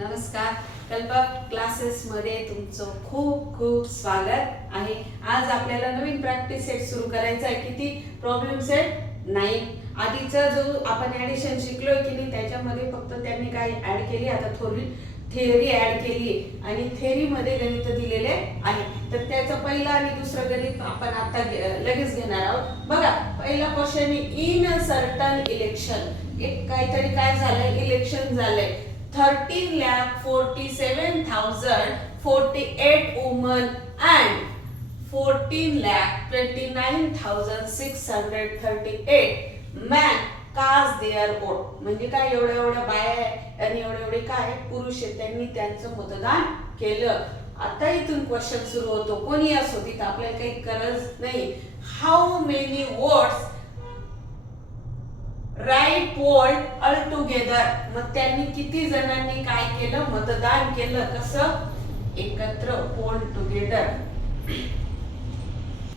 नमस्कार. कल्पक क्लासेस मध्ये तुमचं खूप खूप स्वागत आहे. आज आपल्याला नवीन प्रॅक्टिस सेट सुरू करायचा आहे. किती प्रॉब्लेम सेट 9. आधीचा जो आपण ॲडिशन शिकलोय की नाही त्याच्यामध्ये फक्त त्यांनी काय ऍड केली, आता थोडी थिअरी ऍड केली आणि थिअरी मध्ये गणित दिलेले आहे. तर त्याचं पहिलं आणि दुसरं गणित आपण आता लगेच घेणार आहोत. बघा, पहिला question in a certain election. एक काहीतरी काय झालंय, इलेक्शन झालंय. 13,47,048 women and 14,29,638 men cast their vote. म्हणजे काय, एवढ्या एवढ्या बाया आणि एवढे काय पुरुष आहेत, त्यांनी त्यांचं मतदान केलं. आता इथून क्वेश्चन सुरू होतो. कोणी असो तिथं आपल्याला काही गरज नाही. How many votes right poll all together. मग त्यांनी किती जणांनी काय केलं, मतदान केलं. कसं, एकत्र, पोल टुगेदर.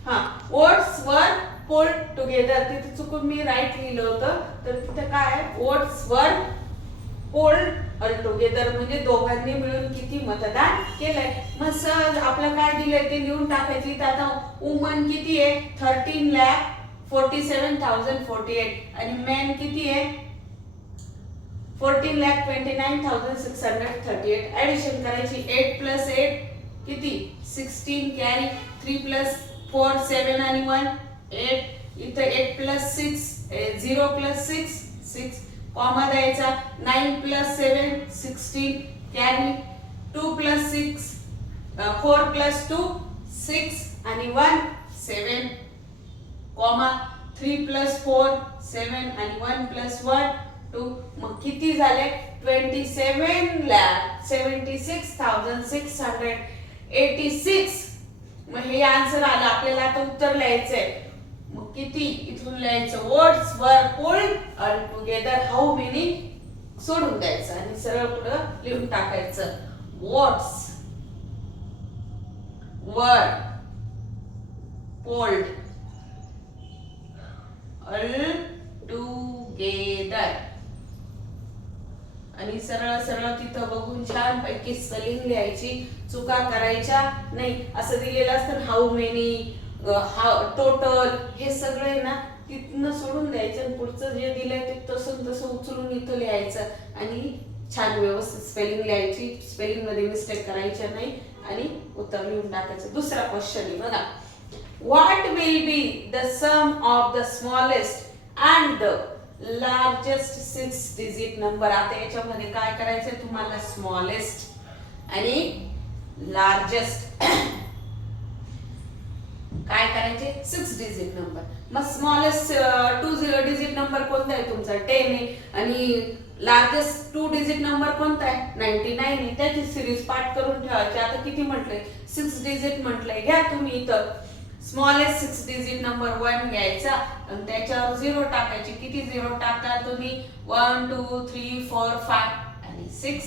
हा, वोट्स वर पोल टुगेदर. तिथे चुकून मी राईट लिहिलं होतं, तर तिथे काय आहे, वोट्स वर पोल ऑल टुगेदर म्हणजे दोघांनी मिळून किती मतदान केलंय. मग सहज आपलं काय दिलंय ते लिहून टाकायची. तर आता वुमन किती आहे, 13,47,048 आणि मेन किती आहे, 14,29,638. ऍडिशन करायची. 8 + 8 किती, 16. कॅरी 3 + 4 7 आणि 1 8. इथं 8 + 6 0 + 6 6. कॉमा द्यायचा. 9 + 7 16. कॅरी 2 + 6 4 + 2 6 आणि 1 7. कॉमा 3 + 4 7 आणि 1 + 1 2. मग किती झाले, 27,76,686. मग हे आन्सर आलं. आपल्याला आता उत्तर लिहायचंय. मग किती इथून लिहायचं, वोट्स वर polled all together. How many सोडून द्यायचं आणि सरळ पुढे लिहून टाकायचं. वोट्स वर पोल्ड ऑल टुगेदर आणि सरळ सरळ तिथं बघून छान पैकी स्पेलिंग लिहायची, चुका करायच्या नाही. असं दिलेलं असतं हाऊ मेनी, टोटल, हे सगळे ना तिथनं सोडून द्यायचं आणि पुढचं जे दिलंय ते तसं तसं उचलून इथं लिहायचं आणि छान व्यवस्थित स्पेलिंग लिहायची. स्पेलिंग मध्ये मिस्टेक करायच्या नाही आणि उत्तर लिहून टाकायचं. दुसरा क्वेश्चन आहे बघा. What will be the sum of the smallest and the largest 6-digit number? आता याच्यामध्ये काय करायचंय तुम्हाला, स्मॉलेस्ट आणि लार्जेस्ट काय करायचे, 6-digit नंबर. मग स्मॉलेस्ट 2-digit नंबर कोणता आहे तुमचा, 10 आहे. आणि लार्जेस्ट 2-digit नंबर कोणता आहे, 99 आहे. त्याची सिरीज पाठ करून ठेवायची. आता किती म्हटलंय, 6-digit म्हटलंय. घ्या तुम्ही इथं स्मॉलेस्ट 6-digit नंबर 1 घ्यायचा आणि त्याच्यावर 0 टाकायचे. किती 0 टाका तुम्ही, 1 2 3 4 5 आणि 6.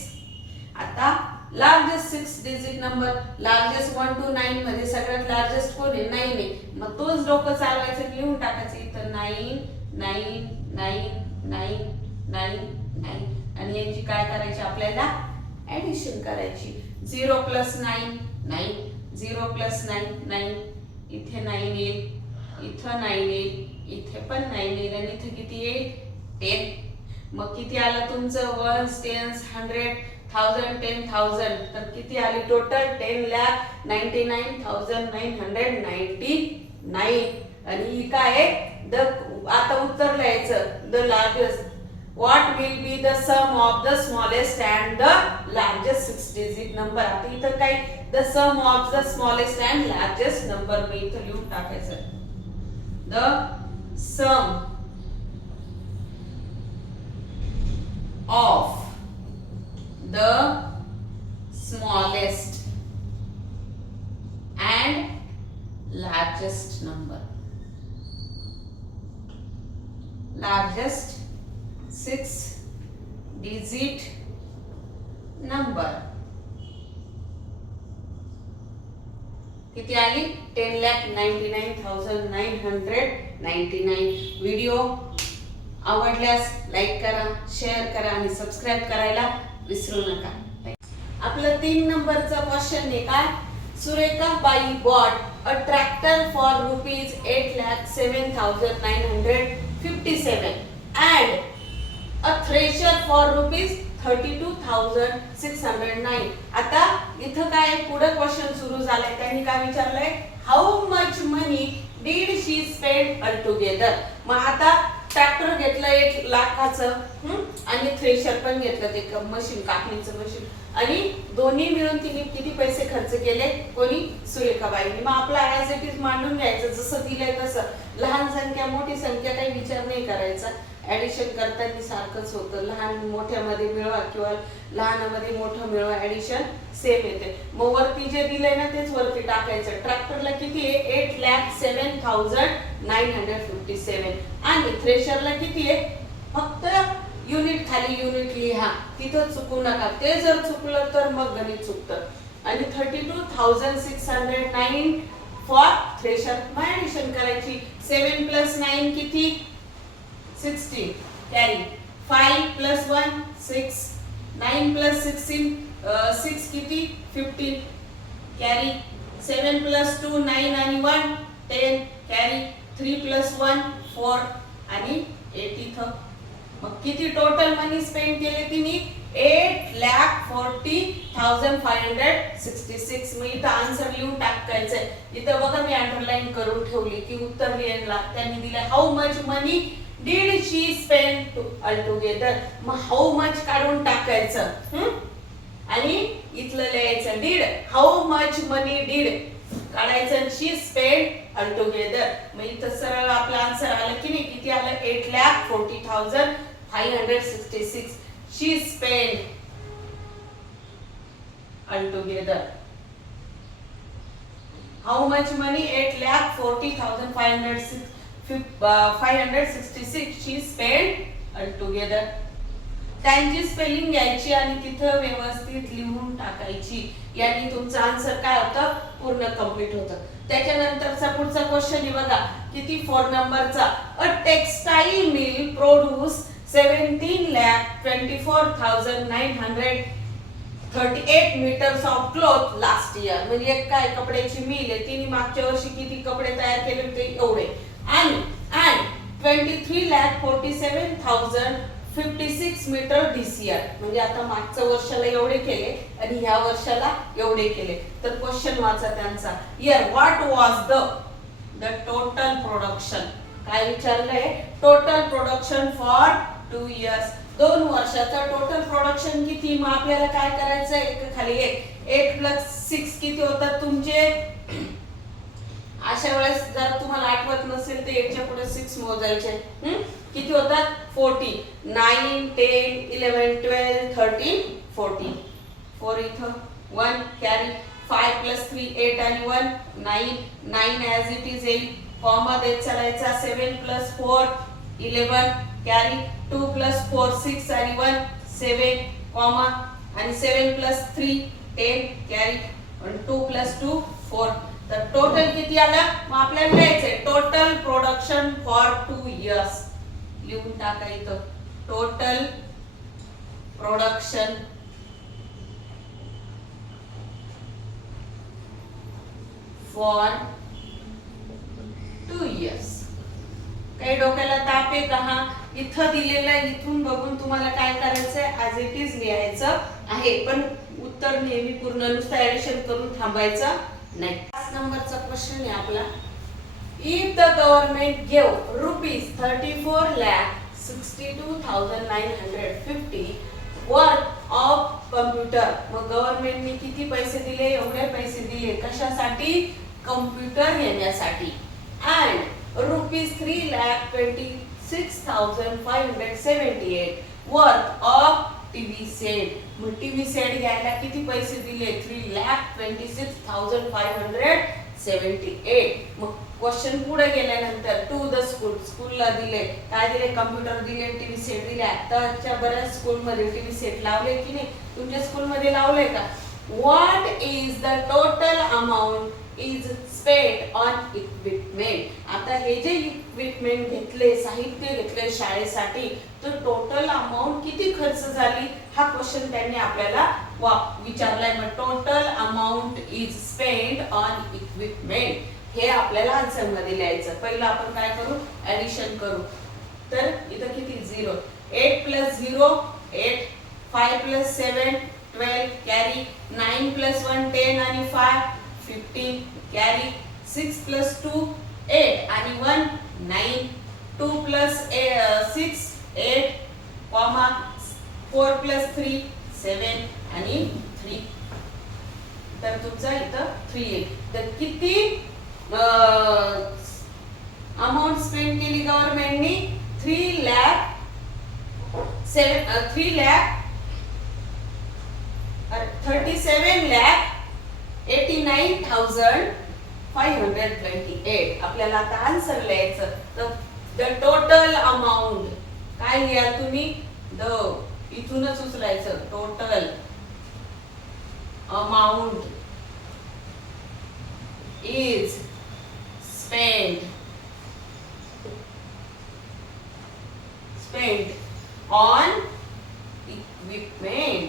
आता largest 6-digit number, largest 1 to 9 मध्ये सगळ्यात लार्जेस्ट कोण आहे, 9 आहे. मग तोच डोकं चालवायचं, लिहून टाकायचं इथं 9 9 9 9 9 9 आणि यांची काय करायची, आपल्याला ऍडिशन करायची. 0 + 9 9, 0 + 9 9. इथे 9 येईल, इथं 9 येईल, इथे पण 9 येईल आणि इथे किती येईल, 10. मग किती आलं तुमचं, 1s 10s 100 1000 10,000. तर किती आली टोटल, 10,99,999. आणि ही काय आहे, आता उत्तर लिहायचं. The largest. What will be the sum of the smallest and the largest 6-digit number? आता इथं काय, the sum of the smallest and largest number मी इथं लिहून टाकायचं. The sum of the smallest and largest number. Largest 6-digit number किती आली, 10,99,999. Video आवडल्यास like करा, शेअर करा आणि सबस्क्राईब करायला विसरू नका. आपलं 3 नंबरचा क्वेश्चन आहे काय, सुरेखा बाई bought a tractor for ₹8,07,957 and a thresher for ₹32,609. आता इथं काय पुढे क्वेश्चन सुरू झालाय, त्यांनी काय विचारलंय, how much money did she spend altogether. मग आता ट्रॅक्टर घेतलं 1,00,000चं आणि थ्रेशर पण घेतलं, ते मशीन कापणीचं मशीन, आणि दोन्ही मिळून तिने किती पैसे खर्च केले, कोणी, सुरेखाबाईंनी. मग आपला ऍज इट इज मांडून घ्यायचं, जसं दिलंय तसं. लहान संख्या मोठी संख्या काही विचार नाही करायचा, ऍडिशन करताना सारखंच होतं, लहान मोठ्यामध्ये मिळवा किंवा लहानामध्ये मोठं मिळवा, ऍडिशन सेम येते. मग वरती जे दिलंय ना तेच वरती टाकायचं. ट्रॅक्टरला किती आहे, 8,07,957 आणि थ्रेशरला किती आहे, फक्त युनिट खाली युनिट लिहा, तिथं चुकू नका. ते जर चुकलं तर मग गणित चुकतं. आणि 32,609 फॉर थ्रेशर. मग ऍडिशन करायची. 7 + 9 किती, 16 कॅरी. 5 + 1 6, 9 + 16 6 किती, 15 कॅरी. 7 + 2 9 आणि 1 10 कॅरी. 3 + 1 4 आणि 8 इथं. मग किती टोटल मनी स्पेंड केले तिने, 8,40,566. मग इथं आन्सर लिहून टाकायचंय. इथं बघा मी अंडरलाईन करून ठेवली की उत्तर लिहायला त्यांनी दिलं, how much money did she spend altogether. मग हाऊ मच काढून टाकायचं आणि इथलं लिहायचं did, how much money did काढायचं, शी स्पेंड ऑलटुगेदर. मग इथं सरळ आपलं आन्सर आलं की नाही, किती आलं, 8,40,566 she spend altogether. How much money, 8,40,566 she spend altogether. त्यांची स्पेलिंग घ्यायची आणि तिथं व्यवस्थित लिहून टाकायची. यानी तुमचं आन्सर काय होतं, पूर्ण कंप्लीट होतं. त्याच्यानंतरचा पुढचा क्वेश्चन आहे बघा, किती 4 नंबरचा, a textile mill produce 17,24,938 metres of cloth last year. म्हणजे काय कपड्याची मिल आहे, तिने मागच्या वर्षी किती कपडे तयार केले होते, एवढे. आणि 23,47,056 मीटर दिस इयर. म्हणजे आता मागच्या वर्षाला एवढे केले आणि ह्या वर्षाला एवढे केले. तर क्वेश्चन वाचा त्यांचा, year what was the total production. काय विचारलंय, टोटल प्रोडक्शन फॉर 2 इयर्स. 2 वर्षाचा टोटल प्रोडक्शन किती. मग आपल्याला काय करायचं, एक खाली 8 + 6 किती होतात तुमचे. अशा वेळेस जर तुम्हाला आठवत नसेल तर 8च्या पुढे 6 मोजायचे. किती होतात, 40. 9 10 11 12 13 14. 4 इथं 1 कॅरी. 5 + 3 8 आणि 1 9. 9 ऍज इट इज येईल, कॉमा देत चालायचा. 7 + 4 11 कॅरी. 2 + 4 6 आणि 1 7 कॉमा आणि 7 + 3 10 कॅरी. 2 + 2 4. तर टोटल किती आलं, मग आपल्याला लिहायचंय टोटल प्रोडक्शन फॉर 2 इयर्स. लिहून टाका इथं, टोटल प्रोडक्शन फॉर 2 इयर्स. काही डोक्याला ताप आहे का, हा इथं दिलेला आहे, इथून बघून तुम्हाला काय करायचंय, ऍज इट इज लिहायचं आहे. पण उत्तर नेहमी पूर्ण नुसतं ऍडिशन करून थांबायचं नाही. 5 नंबरचा क्वेश्चन आहे आपला, if the government give ₹62,950 worth of computer. मग गव्हर्नमेंटने किती पैसे दिले, एवढे पैसे दिले कशासाठी, कम्प्युटर घेण्यासाठी. And ₹3,26,578 worth of TV set. मग टीव्ही सेट घ्यायला किती पैसे दिले, 3,26,578. मग क्वेश्चन पुढे गेल्यानंतर टू द स्कूल, स्कूलला दिले काय, दिले कम्प्युटर दिले, टीव्ही सेट दिले. आताच्या बऱ्याच स्कूलमध्ये टीव्ही सेट लावले की नाही, तुमच्या स्कूलमध्ये लावले का. What is the total amount is spend on equipment. आता हे जे इक्विपमेंट घेतले, साहित्य घेतले शाळेसाठी, तर टोटल अमाऊंट किती खर्च झाली हा क्वेश्चन त्यांनी आपल्याला विचारलाय. मग total amount is spend on equipment हे आपल्याला आन्सर मध्ये लिहायचं. पहिलं आपण काय करू, ऍडिशन करू. तर इथं किती 0, 8 प्लस 0 8, 5 प्लस 7 12 कॅरी, 9 प्लस 1 10 आणि 5 15 कॅरी, 6 प्लस 2 8 आणि 1 9, 2 प्लस 6 8 कॉमा 4 प्लस 3 7 आणि 3. तर तुमचा इथं 3 येईल. तर किती अमाऊंट स्पेंड केली गव्हर्नमेंटनी, 3 लाख 37,89,528. आपल्याला आता आन्सर लिहायचं. तर द टोटल अमाऊंट काय लिहा तुम्ही, इथूनच उचलायचं. Total amount is spent on equipment.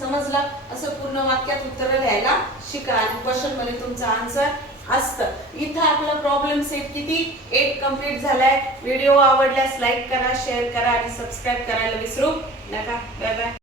समजला? असं पूर्ण वाक्यात उत्तर लिहायला शिका आणि क्वेश्चन मध्ये तुमचा आन्सर असतं. इथं आपला प्रॉब्लेम सेट किती 8 कंप्लीट झालाय. व्हिडिओ आवडल्यास लाईक करा, शेअर करा आणि सबस्क्राईब करायला विसरू नका. Bye bye.